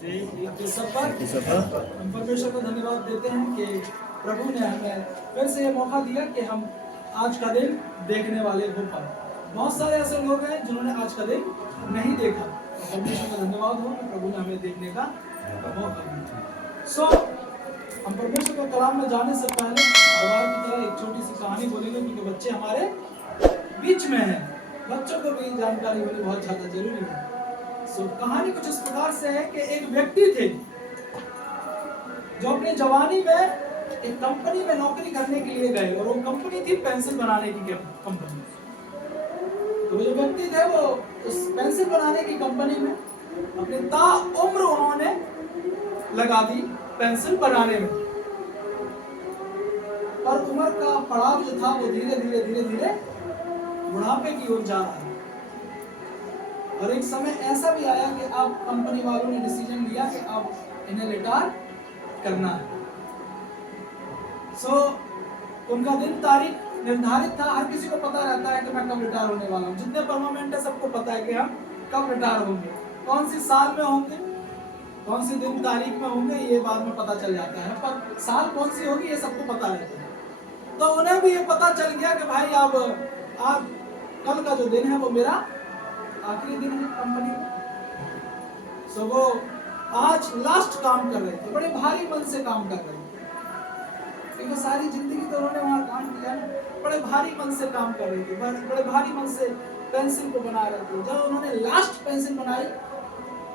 हम परमेश्वर को धन्यवाद देते हैं कि प्रभु ने हमें फिर से ये मौका दिया कि हम आज का दिन देखने वाले हो पाए। बहुत सारे ऐसे लोग हैं जिन्होंने आज का दिन नहीं देखा। परमेश्वर का धन्यवाद हो कि प्रभु ने हमें देखने का मौका दिया। हम परमेश्वर के कलाम में जाने से पहले हर बार की तरह एक छोटी सी कहानी बोलेंगे, क्योंकि बच्चे हमारे बीच में हैं, बच्चों को भी जानकारी होनी बहुत ज्यादा जरूरी है। कहानी कुछ इस प्रकार से है कि एक व्यक्ति थे जो अपनी जवानी में एक कंपनी में नौकरी करने के लिए गए, और वो कंपनी थी पेंसिल बनाने की कंपनी। तो वो जो व्यक्ति थे वो उस पेंसिल बनाने की कंपनी में अपनी ताउम्र उन्होंने लगा दी पेंसिल बनाने में, और उम्र का पड़ाव जो था वो धीरे धीरे बुढ़ापे की ओर जा रहा है। और एक समय ऐसा भी आया कि अब कंपनी वालों ने डिसीजन लिया कि अब इन्हें रिटायर करना है। उनका दिन तारीख निर्धारित था। हर किसी को पता रहता है कि मैं कब रिटायर होने वाला हूँ। जितने परमानेंट है सबको पता है कि हम कब रिटायर होंगे, कौन सी साल में होंगे, कौन सी दिन तारीख में होंगे, ये बाद में पता चल जाता है, पर साल कौन सी होगी ये सबको पता रहता है। तो उन्हें भी ये पता चल गया कि भाई अब आज कल का जो दिन है वो मेरा आखिरी दिन है कंपनी में। वो आज लास्ट काम कर रहे थे, बड़े भारी मन से काम कर रहे थे, क्योंकि सारी जिंदगी तो उन्होंने वहां काम किया ना। बड़े भारी मन से काम कर रहे थे, बड़े भारी मन से पेंसिल को बना रहे थे। जब उन्होंने लास्ट पेंसिल बनाई,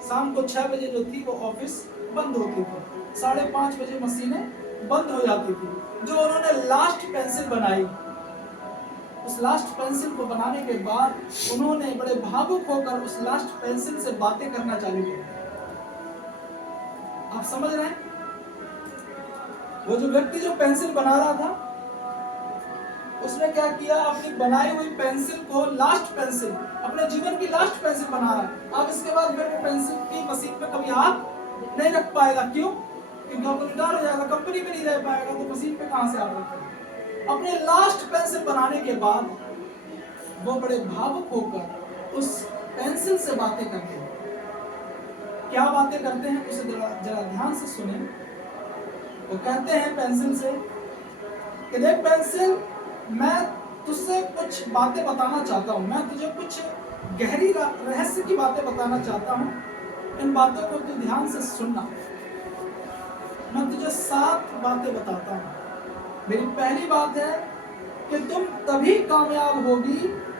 शाम को 6 बजे जो थी वो ऑफिस बंद होती थी, 5:30 बजे मशीनें बंद हो जाती थी। जो उन्होंने लास्ट पेंसिल बनाई, उस लास्ट पेंसिल को बनाने के बाद उन्होंने बड़े भावुक होकर उस लास्ट पेंसिल से बातें करना चालू की। आप समझ रहे हैं? वो जो व्यक्ति जो पेंसिल बना रहा था, उसने क्या किया, अपनी बनाई हुई पेंसिल को, लास्ट पेंसिल, अपने जीवन की लास्ट पेंसिल बना रहा है। अब इसके बाद फिर वो पेंसिल की मशीन पे कभी हाथ नहीं रख पाएगा। क्यों? क्योंकि अब रिटायर हो जाएगा, कंपनी में नहीं रह पाएगा, तो मशीन पे कहां से हाथ रखेगा। अपने लास्ट पेंसिल बनाने के बाद वो बड़े भावुक होकर उस पेंसिल से बातें करते हैं। क्या बातें करते हैं उसे जरा ध्यान से सुने। वो कहते हैं पेंसिल से कि देख पेंसिल, मैं तुझसे कुछ बातें बताना चाहता हूँ, मैं तुझे कुछ गहरी रहस्य की बातें बताना चाहता हूँ। इन बातों को तू ध्यान से सुनना। मैं तुझे 7 बातें बताता हूँ। मेरी पहली बात है कि तुम तभी कामयाब होगी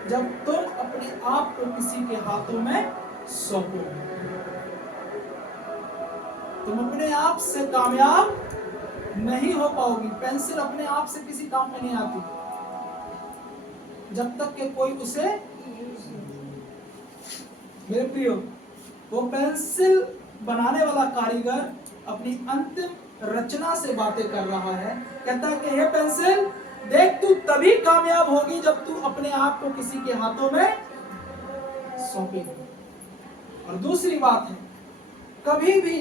जब तुम अपने आप को किसी के हाथों में सौंपोगे। तुम अपने आप से कामयाब नहीं हो पाओगी। पेंसिल अपने आप से किसी काम में नहीं आती जब तक कि कोई उसे, मेरे प्रियो, वो पेंसिल बनाने वाला कारीगर अपनी अंतिम रचना से बातें कर रहा है। कहता है कि हे पेंसिल, देख तू तभी कामयाब होगी जब तू अपने आप को किसी के हाथों में सौंपेगी। और दूसरी बात है, कभी भी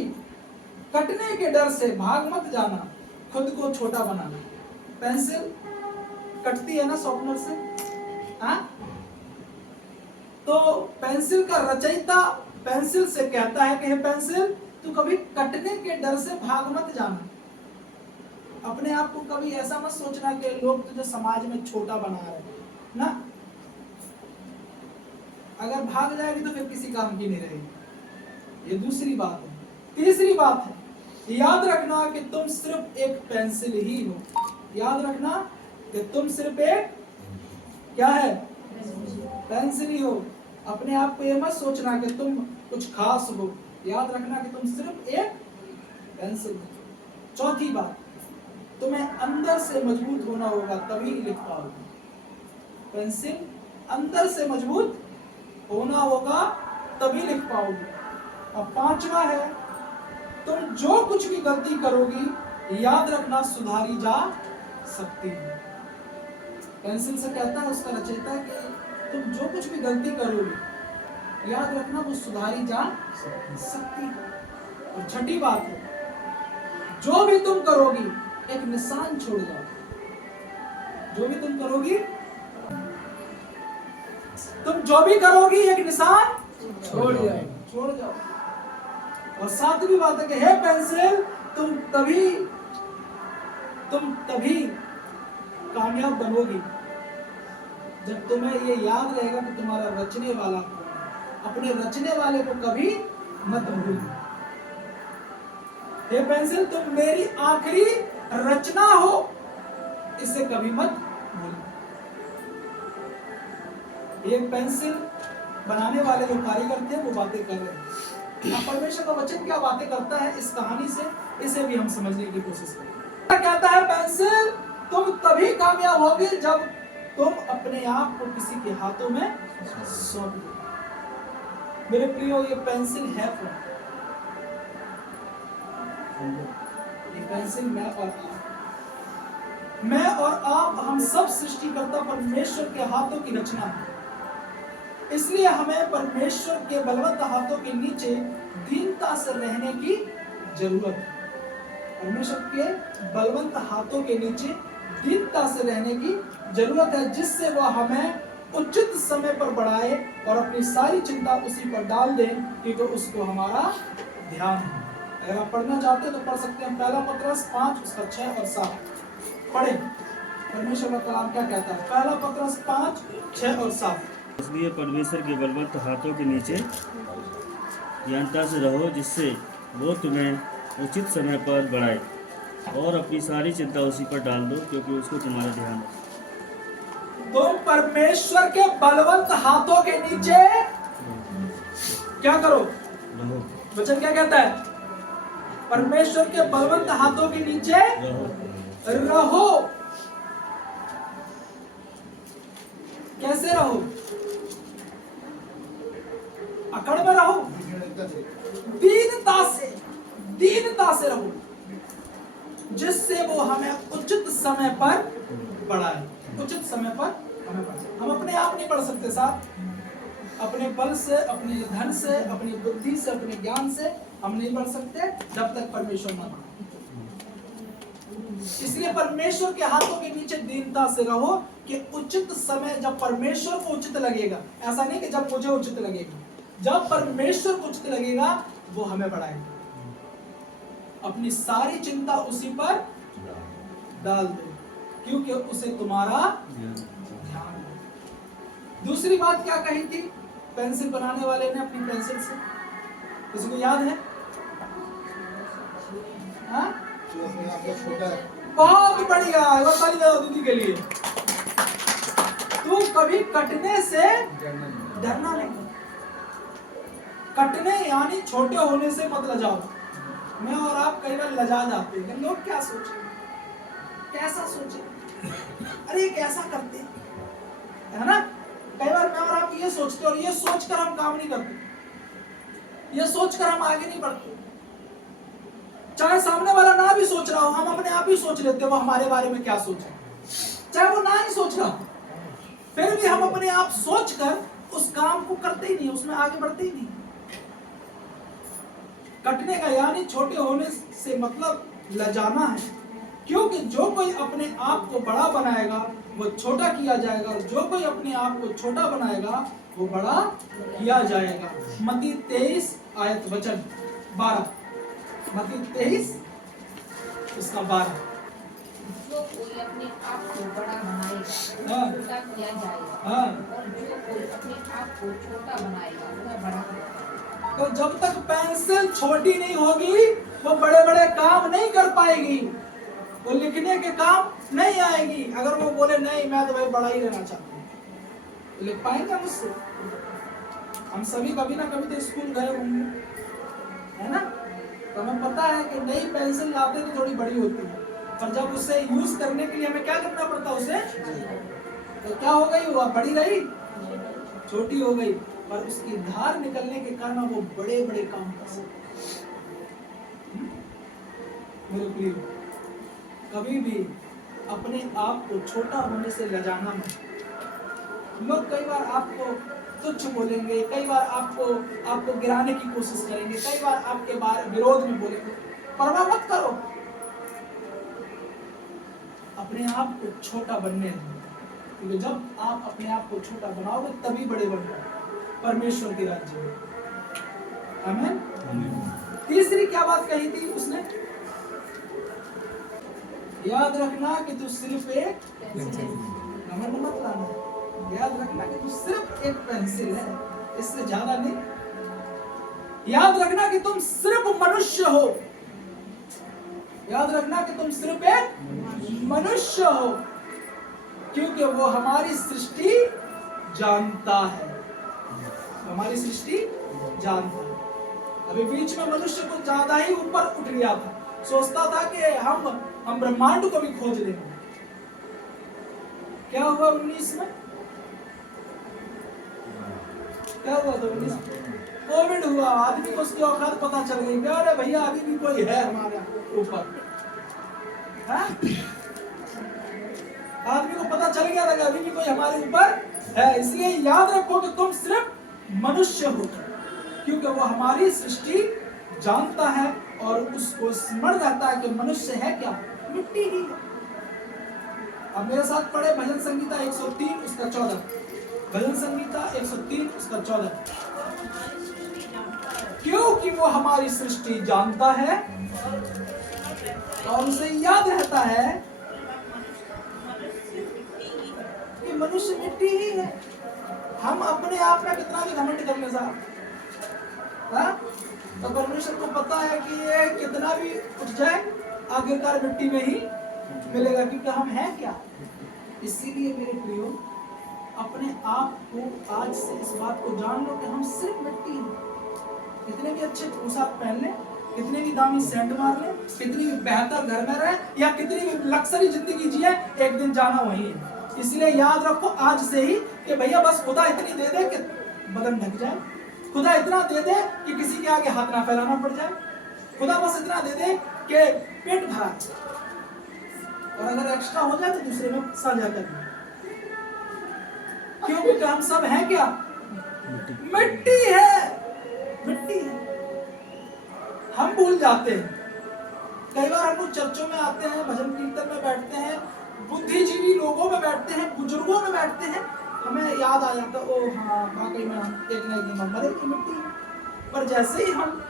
कटने के डर से भाग मत जाना, खुद को छोटा बनाना। पेंसिल कटती है ना शॉर्पनर से, हाँ? तो पेंसिल का रचयिता पेंसिल से कहता है कि हे पेंसिल, तू कभी कटने के डर से भाग मत जाना। अपने आप को कभी ऐसा मत सोचना कि लोग तुझे समाज में छोटा बना रहे हैं ना। अगर भाग जाएगी तो फिर किसी काम की नहीं रहेगी। ये दूसरी बात है। तीसरी बात है, याद रखना कि तुम सिर्फ एक पेंसिल ही हो। याद रखना कि तुम सिर्फ एक क्या है, पेंसिल ही हो। अपने आप को ये मत सोचना कि तुम कुछ खास हो। याद रखना कि तुम सिर्फ एक पेंसिल हो। चौथी बात, तुम्हें अंदर से मजबूत होना होगा, तभी लिख पाओगे। पेंसिल अंदर से मजबूत होना होगा, तभी लिख पाओगे। और 5वां है, तुम जो कुछ भी गलती करोगी, याद रखना सुधारी जा सकती है। पेंसिल से कहता है उसका रचयिता कि तुम जो कुछ भी गलती करोगी, याद रखना वो सुधारी जा सकती है। और छठी बात है, जो भी तुम करोगी एक निशान छोड़ जाओ। जो भी तुम करोगी, तुम जो भी करोगी एक निशान छोड़ जाओ। और सातवीं बात है कि हे पेंसिल, तुम तभी कामयाब बनोगी जब तुम्हें ये याद रहेगा कि तुम्हारा रचने वाला कौन है। अपने रचने वाले को कभी मत भूलना। हे पेंसिल, तुम मेरी आखिरी रचना हो, इसे कभी मत भूलना। ये पेंसिल बनाने वाले जो कारीगर थे वो बातें कर रहे हैं। अब परमेश्वर का वचन क्या बातें करता है इस कहानी से, इसे भी हम समझने की कोशिश करें। क्या कहता है? पेंसिल, तुम तभी कामयाब होगे जब तुम अपने आप को किसी के हाथों में सौंप दो। मेरे प्रियो, ये पेंसिल है कौन? ये पेंसिल मैं और आप हम सब सृष्टिकर्ता परमेश्वर के हाथों की रचना है। इसलिए हमें परमेश्वर के बलवंत हाथों के नीचे दीनता से रहने की जरूरत है। परमेश्वर के बलवंत हाथों के नीचे दीनता से रहने की जरूरत है, जिससे वह हमें उचित समय पर बढ़ाए और अपनी सारी चिंता उसी पर डाल दे, क्योंकि उसको हमारा ध्यान है। अगर आप पढ़ना चाहते हैं तो पढ़ सकते हैं। पहला पत्रस 5 उसका 6 और 7 पढ़े। परमेश्वर का कलाम क्या कहता है? पहला पत्रस 5, 6 और 7। इसलिए परमेश्वर के बलवंत हाथों के नीचे दीनता से रहो, जिससे वो तुम्हें उचित समय पर बढ़ाए और अपनी सारी चिंता उसी पर डाल दो, क्योंकि उसको तुम्हारा ध्यान है। तुम परमेश्वर के बलवंत हाथों के नीचे क्या करो? रहो। वचन क्या कहता है? परमेश्वर के बलवंत हाथों के नीचे रहो। कैसे रहो? अकड़ में रहो, दीनता से रहो, जिससे वो हमें उचित समय पर बढ़ाए। उचित समय पर हमें बढ़ाए। हम अपने आप नहीं बढ़ सकते साहब, अपने बल से, अपने धन से, अपनी बुद्धि से, अपने ज्ञान से हम नहीं बढ़ सकते जब तक परमेश्वर ना बढ़ाए। इसलिए परमेश्वर के हाथों के नीचे दीनता से रहो कि उचित समय, जब परमेश्वर को उचित लगेगा, ऐसा नहीं कि जब मुझे उचित लगेगा, जब परमेश्वर को उचित लगेगा वो हमें बढ़ाएगा। अपनी सारी चिंता उसी पर डाल दो, क्योंकि उसे तुम्हारा ध्यान है। दूसरी बात क्या कही थी पेंसिल बनाने वाले ने अपनी पेंसिल से? किसी को याद है? हाँ? बहुत बढ़िया, ताली बजाओ दीदी के लिए। तू कभी कटने से डरना नहीं। कटने यानी छोटे होने से मत लजाओ। मैं और आप कई बार लजा जाते हैं, लोग क्या सोचे, कैसा सोचे, अरे कैसा करते है ना। कई बार मैं और आप ये सोचते और ये सोचकर हम काम नहीं करते, ये सोचकर हम आगे नहीं बढ़ते। चाहे सामने वाला ना भी सोच रहा हो, हम अपने आप ही सोच लेते वो हमारे बारे में क्या सोचे। चाहे वो ना ही सोच रहा, फिर भी हम अपने आप सोचकर उस काम को करते ही नहीं, उसमें आगे बढ़ते ही नहीं। कटने का यानी छोटे होने से मतलब लजाना है, क्योंकि जो कोई अपने आप को बड़ा बनाएगा वो छोटा किया जाएगा, और जो कोई अपने आप को छोटा बनाएगा वो बड़ा किया जाएगा। मत्ती 23 आयत वचन 12। मत्ती 23 उसका 12। जो कोई अपने आप को बड़ा बनाएगा हाँ। वो छोटा किया जाएगा, हाँ। और जो कोई अपने आप को छोटा बनाएगा वह बड़ा किया जाएगा। तो जब तक पेंसिल छोटी नहीं होगी वो बड़े बड़े काम नहीं कर पाएगी, वो लिखने के काम नहीं आएगी। अगर वो बोले नहीं मैं तो भाई बड़ा ही रहना चाहता हूँ, तो लिख पाएंगे मुझसे? हम सभी कभी ना कभी तो स्कूल गए होंगे, है ना, तो हमें पता है कि नई पेंसिल लाते तो थोड़ी बड़ी होती है, पर जब उसे यूज करने के लिए हमें क्या करना पड़ता है उसे, तो क्या हो गई, वो बड़ी रही, छोटी हो गई, पर उसकी धार निकलने के कारण वो बड़े बड़े काम कर सकते। मेरे प्रिय, कभी भी अपने आप को छोटा होने से लजाना मत। लोग कई बार आपको तुच्छ बोलेंगे, कई बार आपको गिराने की कोशिश करेंगे, कई बार आपके बारे विरोध में बोलेंगे, परवाह मत करो। अपने आप को छोटा बनने दो, क्योंकि जब आप अपने आप को छोटा बनाओगे तभी बड़े बन पाओगे परमेश्वर के राज्य में। आमीन। तीसरी क्या बात कही थी उसने? याद रखना कि तू सिर्फ एक घमंड मत लाना। याद रखना कि तू सिर्फ एक पेंसिल है, इससे ज्यादा नहीं। याद रखना कि तुम सिर्फ मनुष्य हो। याद रखना कि तुम सिर्फ एक मनुष्य हो, क्योंकि वो हमारी सृष्टि जानता है। हमारी सृष्टि जानता है। अभी बीच में मनुष्य कुछ ज्यादा ही ऊपर उठ गया था, सोचता था कि हम ब्रह्मांड को भी खोज लेंगे। क्या हुआ 19 में? क्या हुआ था 19 में? कोविड हुआ। आदमी को उसकी औकात पता चल गई कि अरे भैया अभी भी कोई है हमारे ऊपर। आदमी को पता चल गया था कि अभी भी कोई हमारे ऊपर है। इसलिए याद रखो कि तुम सिर्फ मनुष्य हो, क्योंकि वो हमारी सृष्टि जानता है और उसको स्मरण रहता है कि मनुष्य है क्या, मिट्टी ही है। अब मेरे साथ पढ़े भजन संहिता 103 उसका 14। भजन संहिता 103 उसका 14। क्योंकि वो हमारी सृष्टि जानता है और उसे याद रहता है कि मनुष्य मिट्टी ही है। हम अपने आप में कितना भी घमंड कर ले साहब, तो परमेश्वर को पता है कि ये कितना भी उठ जाए आखिरकार मिट्टी में ही मिलेगा, क्योंकि हम हैं क्या। इसीलिए मेरे प्रियो, अपने आप को आज से इस बात को जान लो कि हम सिर्फ मिट्टी हैं। कितने भी अच्छे पोशाक पहन ले, कितने भी दामी सेंट मार ले, कितनी भी बेहतर घर में रहे या कितनी भी लग्जरी जिंदगी जिए, एक दिन जाना वही है। इसलिए याद रखो आज से ही कि भैया बस खुदा इतनी दे दे कि बदन ढक जाए, खुदा इतना दे दे कि किसी के आगे हाथ ना फैलाना पड़ जाए, खुदा बस इतना दे दे कि पेट भरा, और अगर एक्स्ट्रा हो जाए तो दूसरे में साझा करना। क्यों? क्योंकि हम सब हैं क्या? मिट्टी है, मिट्टी है। हम भूल जाते हैं। कई बार हम लोग चर्चों में आते हैं, भजन कीर्तन में बैठते हैं, बुद्धिजीवी लोगों में बैठते हैं, बुजुर्गों में बैठते हैं, हमें याद आ जाता ओ हाँ वाकई में हम एक ना एक दिन मरेंगे, मिट्टी। पर जैसे ही हम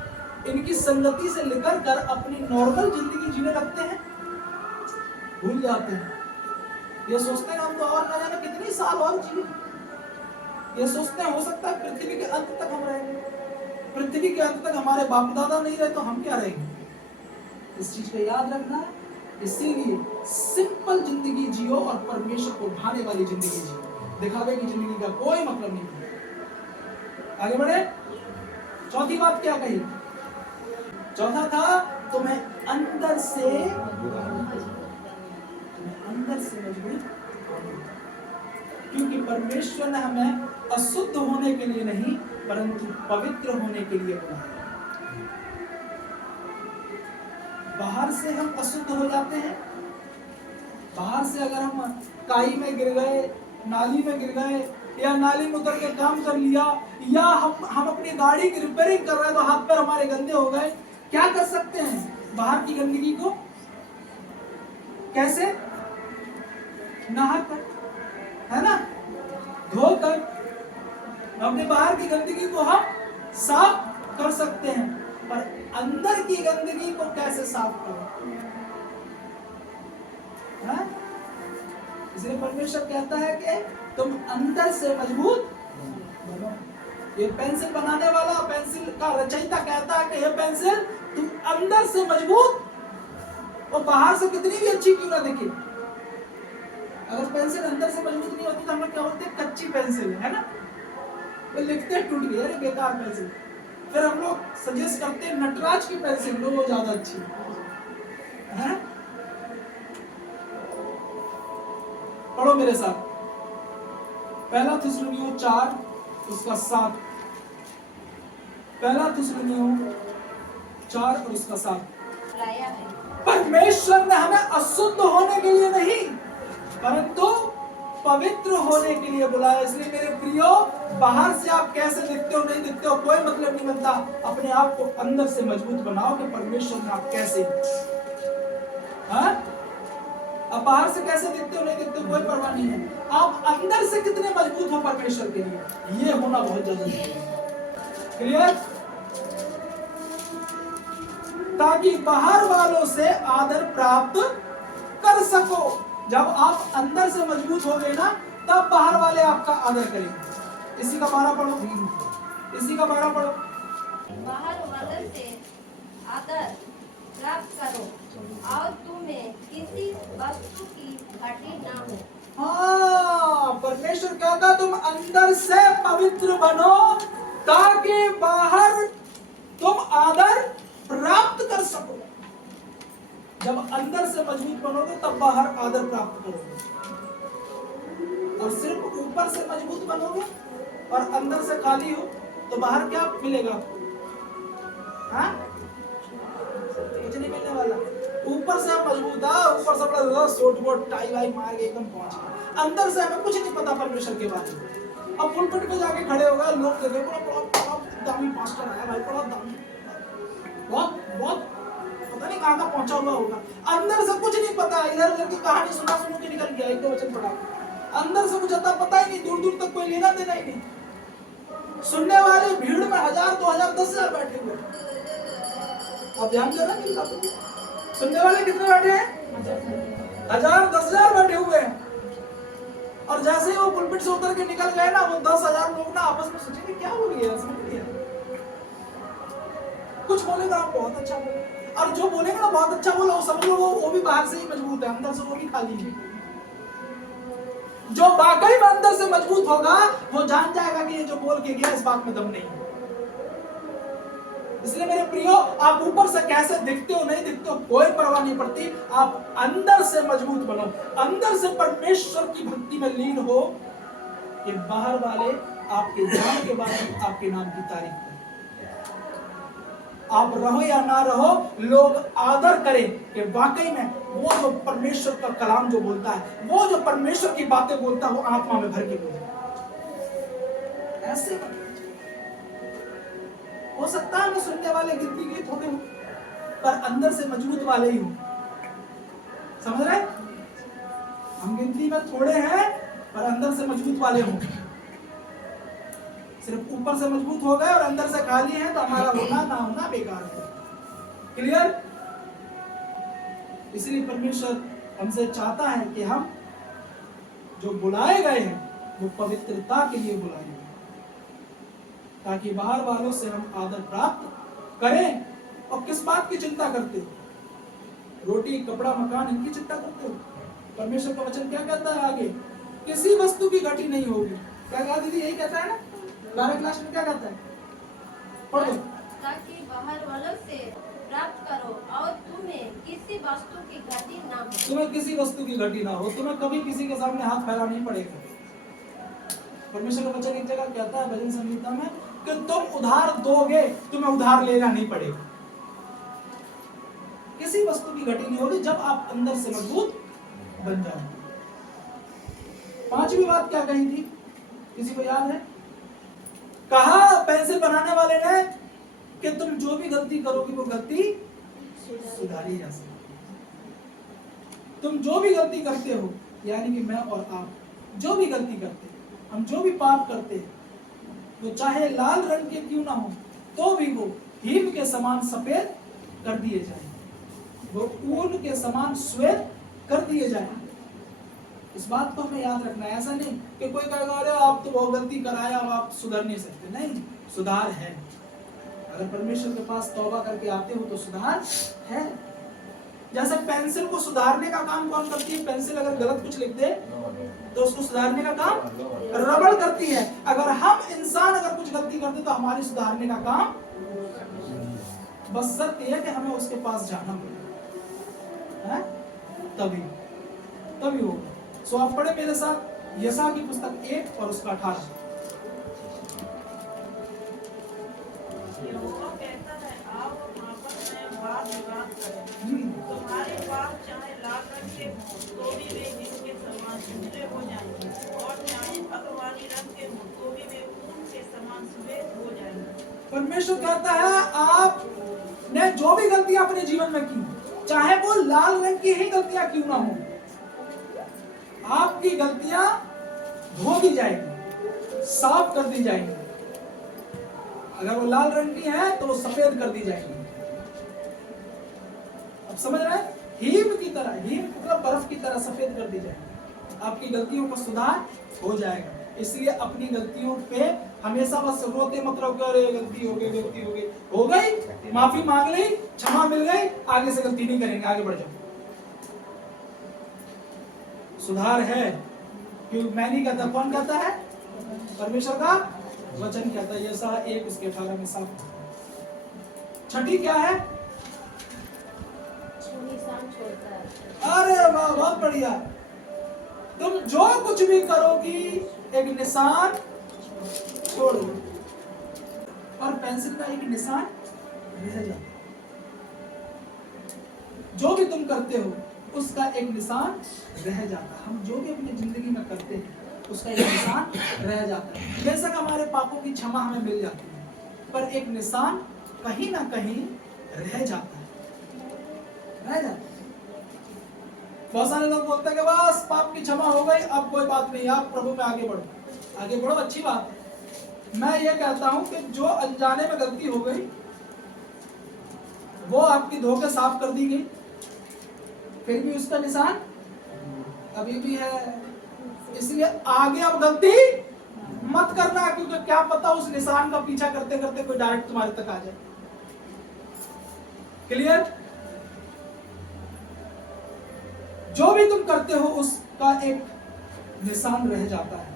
इनकी संगति से निकल कर अपनी नॉर्मल जिंदगी जीने लगते हैं, भूल जाते हैं। ये सोचते हैं हम तो और न जाने कितनी साल और जिए। ये सोचते हैं हो सकता है पृथ्वी के अंत तक हम रहेंगे, पृथ्वी के अंत तक हमारे बाप दादा नहीं रहे तो हम क्या रहेंगे। इस चीज को याद रखना है। इसीलिए सिंपल जिंदगी जियो और परमेश्वर को भाने वाली जिंदगी जियो। दिखावे की जिंदगी का कोई मतलब नहीं। आगे बढ़े। चौथी बात क्या कही? चौथा था तुम्हें अंदर से मजबूत, क्योंकि परमेश्वर ने हमें अशुद्ध होने के लिए नहीं परंतु पवित्र होने के लिए बुलाया। बाहर से हम अशुद्ध हो जाते हैं। बाहर से अगर हम काई में गिर गए, नाली में गिर गए, या नाली में उतर के काम कर लिया, या हम अपनी गाड़ी की रिपेयरिंग कर रहे हैं तो हाथ पैर हमारे गंदे हो गए, क्या कर सकते हैं? बाहर की गंदगी को कैसे? नहाकर, है ना, धोकर अपने बाहर की गंदगी को हम साफ कर सकते हैं। पर अंदर की गंदगी को कैसे साफ करें? इसलिए परमेश्वर कहता है कि तुम अंदर से मजबूत बनो। ये पेंसिल बनाने वाला, पेंसिल का रचयिता कहता है कि ये पेंसिल तुम अंदर से मजबूत और बाहर से कितनी भी अच्छी क्यों ना दिखे, अगर पेंसिल अंदर से मजबूत नहीं होती तो हम लोग क्या बोलते हैं? कच्ची पेंसिल है ना, वो लिखते टूट गई, अरे बेकार पेंसिल। फिर हम लोग सजेस्ट करते हैं नटराज की पेंसिल लो, वो ज्यादा अच्छी है। पढ़ो मेरे साथ, पहला थिस्सलुनीयों 4 उसका 7। पहला थिस्सलुनीयों 4 और उसका 7। परमेश्वर ने हमें अशुद्ध होने के लिए नहीं परंतु पवित्र होने के लिए बुलाया। इसलिए मेरे प्रियो, बाहर से आप कैसे दिखते हो नहीं दिखते हो कोई मतलब नहीं बनता। अपने आप को अंदर से मजबूत बनाओ कि परमेश्वर ने आप कैसे, अब बाहर से कैसे दिखते हो नहीं दिखते हो कोई परवाह नहीं है, आप अंदर से कितने मजबूत हो परमेश्वर के लिए, ये होना बहुत जरूरी है। क्लियर? ताकि बाहर वालों से आदर प्राप्त कर सको। जब आप अंदर से मजबूत हो गए ना, तब बाहर वाले आपका आदर करेंगे। इसी का 12 पढ़ो, इसी का 12 पढ़ो। बाहर वालों से आदर प्राप्त करो और तुम्हें किसी वस्तु की घटी न हो। हाँ, परमेश्वर कहता तुम अंदर से पवित्र बनो ताकि बाहर तुम आदर प्राप्त कर सको। जब अंदर से मजबूत बनोगे तब बाहर आदर प्राप्त करोगे। और सिर्फ ऊपर से मजबूत बनोगे और अंदर से खाली हो तो बाहर क्या मिलेगा आपको? हाँ? कुछ नहीं मिलने वाला। ऊपर से हम मजबूत है, ऊपर से बड़ा सोट वोट टाई वाई मार के एकदम पहुंच गए, अंदर से हमें कुछ नहीं पता परमेश्वर के बारे में। अब पुलपिट पे जाके खड़े हो गए, लोग देखे बड़ा दामी पास्टर आया भाई, बड़ा दामी, बहुत बहुत पता नहीं कहाँ का पहुंचा हुआ होगा। अंदर से कुछ नहीं पता, इधर उधर की कहानी सुना सुन के निकल गया, एक दो वचन पढ़ा, अंदर से कुछ आता पता ही नहीं, दूर दूर तक कोई लेना देना ही नहीं। सुनने वाले भीड़ में 1000 2000 10,000 बैठे हुए। आप ध्यान दे रहे हैं? सुनने वाले कितने बैठे हैं? 1000 10,000 बैठे हुए हैं। और जैसे ही वो पुलपिट से उतर के निकल गए ना, वो 10,000 लोग ना आपस में सोचेंगे क्या हो रही है, समझ लिया? कुछ बोलेगा आप बहुत अच्छा बोले, और जो बोलेगा ना बहुत अच्छा बोला, वो समझ लो वो भी बाहर से ही मजबूत है, अंदर से वो भी खाली है। जो वाकई में अंदर से मजबूत होगा वो जान जाएगा कि ये जो बोल के गया इस बात में दम नहीं है। इसलिए मेरे प्रियो, आप ऊपर से कैसे दिखते हो नहीं दिखते हो कोई परवाह नहीं पड़ती, आप अंदर से मजबूत बनो, अंदर से परमेश्वर की भक्ति में लीन हो कि बाहर वाले आपके नाम के बाद आपके नाम की तारीफ करें। आप रहो या ना रहो, लोग आदर करें कि वाकई में वो जो परमेश्वर का कलाम जो बोलता है, वो जो परमेश्वर की बातें बोलता है, वो आत्मा में भर के बोलता है। ऐसे हो सकता है मैं सुनने वाले गिनती के थोड़े हो, पर अंदर से मजबूत वाले ही हो। समझ रहे? हम गिनती में थोड़े हैं पर अंदर से मजबूत वाले हो। सिर्फ ऊपर से मजबूत हो गए और अंदर से खाली है तो हमारा होना ना होना बेकार है। क्लियर? इसलिए परमेश्वर हमसे चाहता है कि हम जो बुलाए गए हैं वो पवित्रता के लिए बुलाए गए, ताकि बाहर वालों से हम आदर प्राप्त करें। और किस बात की चिंता करते हो? रोटी कपड़ा मकान इनकी चिंता करते हो? परमेश्वर का वचन क्या कहता है आगे? किसी वस्तु की घटी नहीं होगी। क्या कहा दीदी? यही कहता है ना 12 क्लास में, क्या कहता है? पढ़ो। ताकि बाहर वालों से प्राप्त करो और तुम्हें किसी वस्तु की घटी ना हो। तुम्हें किसी वस्तु की घटी ना हो, तुम्हें कभी किसी के सामने हाथ फैलाना नहीं पड़ेगा। परमेश्वर का वचन एक जगह कहता है भजन संहिता में कि तुम उधार दोगे, तुम्हें उधार लेना नहीं पड़ेगा। किसी वस्तु की घटी नहीं होगी जब आप अंदर से मजबूत बन जाओगे। 5वीं बात क्या कही थी? किसी को याद है? कहा पेंसिल बनाने वाले ने कि तुम जो भी गलती करोगे वो गलती सुधारी जा सकती। तुम जो भी गलती करते हो, यानी कि मैं और आप जो भी गलती करते हैं, हम जो भी पाप करते हैं, वो चाहे लाल रंग के क्यों ना हो तो भी वो हिम के समान सफेद कर दिए जाए, वो ऊन के समान श्वेत कर दिए जाए। इस बात को हमें याद रखना है। ऐसा नहीं कि कोई कहेगा अरे आप तो बहुत गलती कराया, अब आप सुधर नहीं सकते। नहीं, सुधार है। अगर परमेश्वर के पास तौबा करके आते हो तो सुधार है। जैसे पेंसिल को सुधारने का काम कौन करती है? पेंसिल अगर गलत कुछ लिख दे तो उसको सुधारने का काम रबड़ करती है। अगर हम इंसान अगर कुछ गलती करते तो हमारी सुधारने का काम, बस शर्त यह है कि हमें उसके पास जाना पड़ेगा, तभी होगा। सो आप पढ़े मेरे साथ यशा की पुस्तक 1 और उसका 18। तुम्हारे पाप चाहे लाल रंग के हों तो भी वे हिम के समान सुनहरे हो जाएंगे, और चाहे भगवानी रंग के हों तो भी वे ऊन के समान श्वेत हो जाएंगे। परमेश्वर कहता है आपने जो भी गलतियां अपने जीवन में की, चाहे वो लाल रंग की ही गलतियां क्यों ना हो, आपकी गलतियां धो दी जाएंगी, साफ कर दी जाएंगी। अगर वो लाल रंग की है तो वो सफेद कर दी जाएगी। अब समझ रहे हैं? हिम की तरह, हिम मतलब बर्फ की तरह सफेद कर दी जाएगी। आपकी गलतियों का सुधार हो जाएगा। इसलिए अपनी गलतियों पे हमेशा बस रोते मतलब अरे गलती हो गई, माफी मांग ली, क्षमा मिल गई, आगे से गलती नहीं करेंगे, आगे बढ़ जाओ। सुधार है, क्यों मैं नहीं कहता, कौन कहता है? परमेश्वर का वचन कहता है। यशायाह 1:18 में साफ। छठी क्या है? निशान छोड़ता है। अरे वाह, बहुत बढ़िया। तुम जो कुछ भी करोगी एक निशान छोड़ो, और पेंसिल का एक निशान रह जाता है। जो भी तुम करते हो उसका एक निशान रह जाता है। हम जो भी अपनी जिंदगी में करते हैं उसका एक निशान रह जाता है। बेशक हमारे पापों की क्षमा हमें मिल जाती है, पर एक निशान कहीं ना कहीं रह जाता है, रह जाता है। बहुत सारे लोग बोलते हैं कि बस पाप की क्षमा हो गई, अब कोई बात नहीं, आप प्रभु में आगे बढ़ो, अच्छी बात है। मैं ये कहता हूं कि जो अनजाने में गलती हो गई वो आपकी धोखे साफ कर दी गई, फिर भी उसका निशान अभी भी है। इसलिए आगे अब गलती मत करना, क्योंकि क्या पता उस निशान का पीछा करते करते कोई डायरेक्ट तुम्हारे तक आ जाए। क्लियर? जो भी तुम करते हो उसका एक निशान रह जाता है,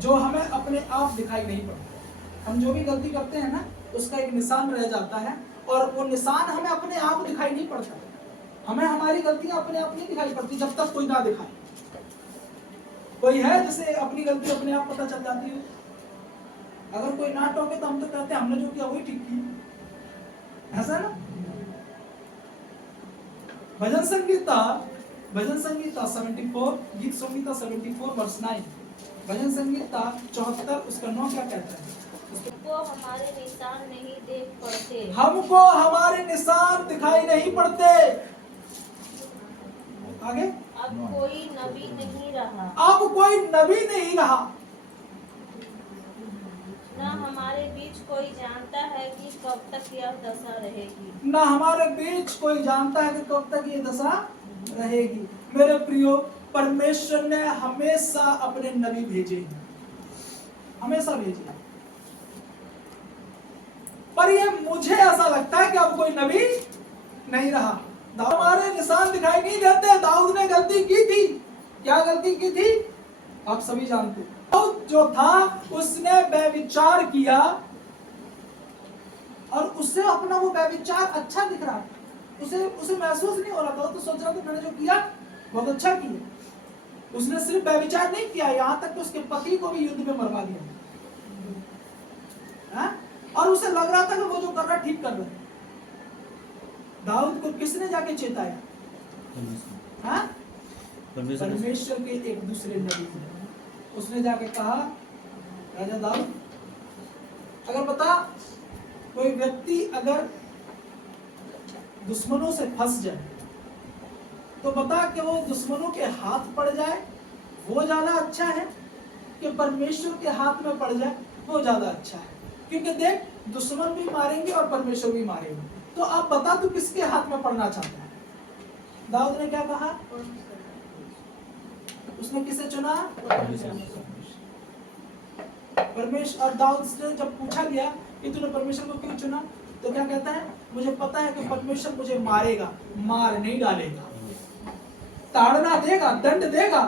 जो हमें अपने आप दिखाई नहीं पड़ता। हम जो भी गलती करते हैं ना उसका एक निशान रह जाता है, और वो निशान हमें अपने आप दिखाई नहीं पड़ता। हमें हमारी गलतियां अपने आप नहीं दिखाई पड़ती जब तक कोई ना दिखाए। कोई है जिसे अपनी गलती अपने आप पता चल जाती है? अगर कोई ना टोके तो हम तो कहते हैं हमने जो किया वही ठीक किया, ऐसा ना? भजन संगीता 74, गीत संगीता 74 वर्ष 9, भजन संगीता 74 उसका 9 क्या कहता है? हमको हमारे निशान नहीं देख पड़ते। हमको हमारे निशान दिखाई नहीं पड़ते। आगे? अब कोई नबी नहीं रहा, अब कोई नबी नहीं रहा, न हमारे बीच कोई जानता है कि कब तक यह दशा रहेगी। ना हमारे बीच कोई जानता है कि कब तक ये दशा रहेगी। मेरे प्रियो, परमेश्वर ने हमेशा अपने नबी भेजे हैं, हमेशा भेजे हैं। पर ये मुझे ऐसा लगता है कि अब कोई नबी नहीं रहा। हमारे निशान दिखाई नहीं देते। दाऊद ने गलती की थी। क्या गलती की थी? आप सभी जानते हैं। दाऊद जो था उसने व्यभिचार किया, और उससे अपना वो व्यभिचार अच्छा दिख रहा था। उसे महसूस नहीं हो रहा था, तो सोच रहा था मैंने जो किया बहुत अच्छा किया। उसने सिर्फ व्यभिचार नहीं किया, यहाँ तक कि उसके पति को भी युद्ध में मरवा दिया, और उसे लग रहा था कि वो जो कर रहा ठीक कर रहा है। दाऊद को किसने जाके चेताया? परमेश्वर के एक दूसरे नबी थे। उसने जाके कहा, राजा दाऊद, अगर बता कोई व्यक्ति अगर दुश्मनों से फंस जाए तो बता कि वो दुश्मनों के हाथ पड़ जाए वो ज्यादा अच्छा है कि परमेश्वर के हाथ में पड़ जाए वो ज्यादा अच्छा है? क्योंकि देख, दुश्मन भी मारेंगे और परमेश्वर भी मारेंगे, तो आप बता तू किसके हाथ में पड़ना चाहता है? दाऊद ने क्या कहा? उसने किसे चुना? परमेश्वर। और दाऊद से जब पूछा गया कि तूने परमेश्वर को क्यों चुना, तो क्या कहता है? मुझे पता है कि परमेश्वर मुझे मारेगा, मार नहीं डालेगा, ताड़ना देगा, दंड देगा,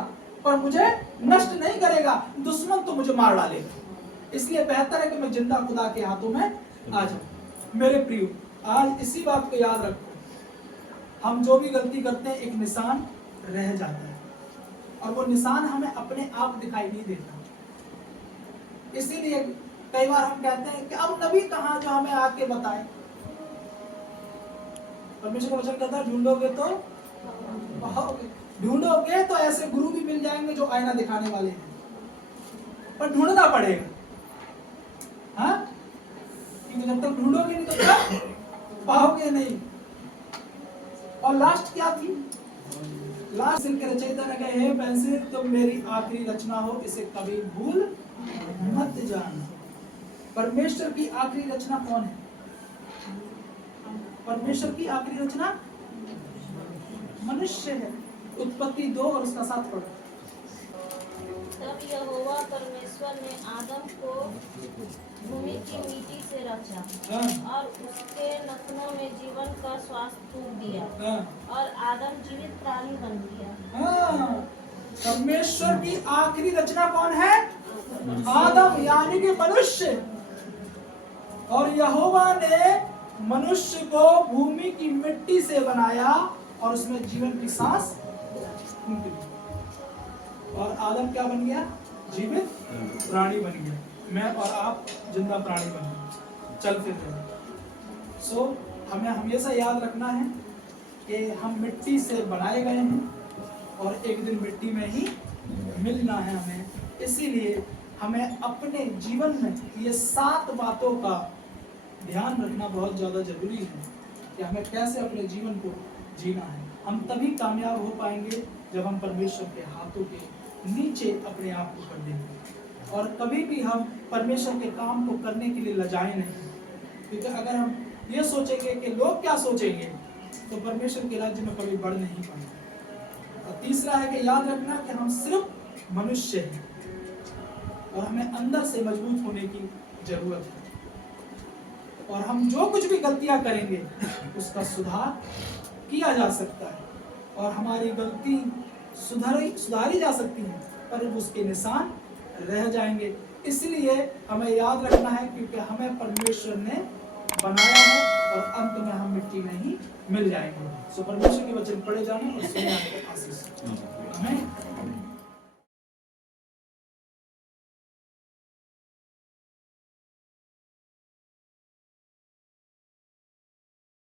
पर मुझे नष्ट नहीं करेगा। दुश्मन तो मुझे मार डालेगा, इसलिए बेहतर है कि मैं जिंदा खुदा के हाथों में आ जाऊं। मेरे प्रियो, आज इसी बात को याद रखो, हम जो भी गलती करते हैं एक निशान रह जाता है, और वो निशान हमें अपने आप दिखाई नहीं देता। इसीलिए कई बार हम कहते हैं कि अब नबी कहाँ जो हमें आके बताए। परमेश्वर का वचन कहता है ढूंढोगे तो पाओगे, ढूंढोगे तो ऐसे गुरु भी मिल जाएंगे जो आईना दिखाने वाले हैं, पर ढूंढना पड़ेगा। हाँ, क्योंकि जब तक ढूंढोगे नहीं तो तब पाओगे नहीं। और लास्ट क्या थी? लास्ट के रचयिता ने कहा, हे पेंसिल, तुम मेरी आखिरी रचना हो, इसे कभी भूल मत जाना। परमेश्वर की आखिरी रचना कौन है? परमेश्वर की आखिरी रचना मनुष्य है। उत्पत्ति 2 और उसका 7 पढ़ो। तब यहोवा परमेश्वर ने आदम को भूमि की मिट्टी से रचा हाँ, और उसके नथनों में जीवन का श्वास फूंक दिया हाँ, और आदम जीवित प्राणी बन गया। हाँ। परमेश्वर की आखिरी रचना कौन है? आदम यानी कि मनुष्य। और यहोवा ने मनुष्य को भूमि की मिट्टी से बनाया और उसमें जीवन की सांस फूंक दी। और आदम क्या बन गया? जीवित प्राणी बन गया। मैं और आप जिंदा प्राणी बन गए, चल फिर रहे। सो हमें हमेशा याद रखना है कि हम मिट्टी से बनाए गए हैं और एक दिन मिट्टी में ही मिलना है हमें। इसीलिए हमें अपने जीवन में ये 7 बातों का ध्यान रखना बहुत ज़्यादा जरूरी है कि हमें कैसे अपने जीवन को जीना है। हम तभी कामयाब हो पाएंगे जब हम परमेश्वर के हाथों के नीचे अपने आप को कर देंगे। और कभी भी हम परमेश्वर के काम को करने के लिए लजाएं नहीं, क्योंकि अगर हम ये सोचेंगे कि लोग क्या सोचेंगे तो परमेश्वर के राज्य में कभी बढ़ नहीं पाएंगे। और तीसरा है कि याद रखना कि हम सिर्फ मनुष्य हैं और हमें अंदर से मजबूत होने की जरूरत है। और हम जो कुछ भी गलतियां करेंगे उसका सुधार किया जा सकता है और हमारी गलती सुधारी जा सकती है, पर उसके निशान रह जाएंगे। इसलिए हमें याद रखना है क्योंकि हमें परमेश्वर ने बनाया है और अंत में हम मिट्टी में ही मिल जाएंगे। सो परमेश्वर के वचन पढ़े जाने और सुने जाने की आशीष। आमीन।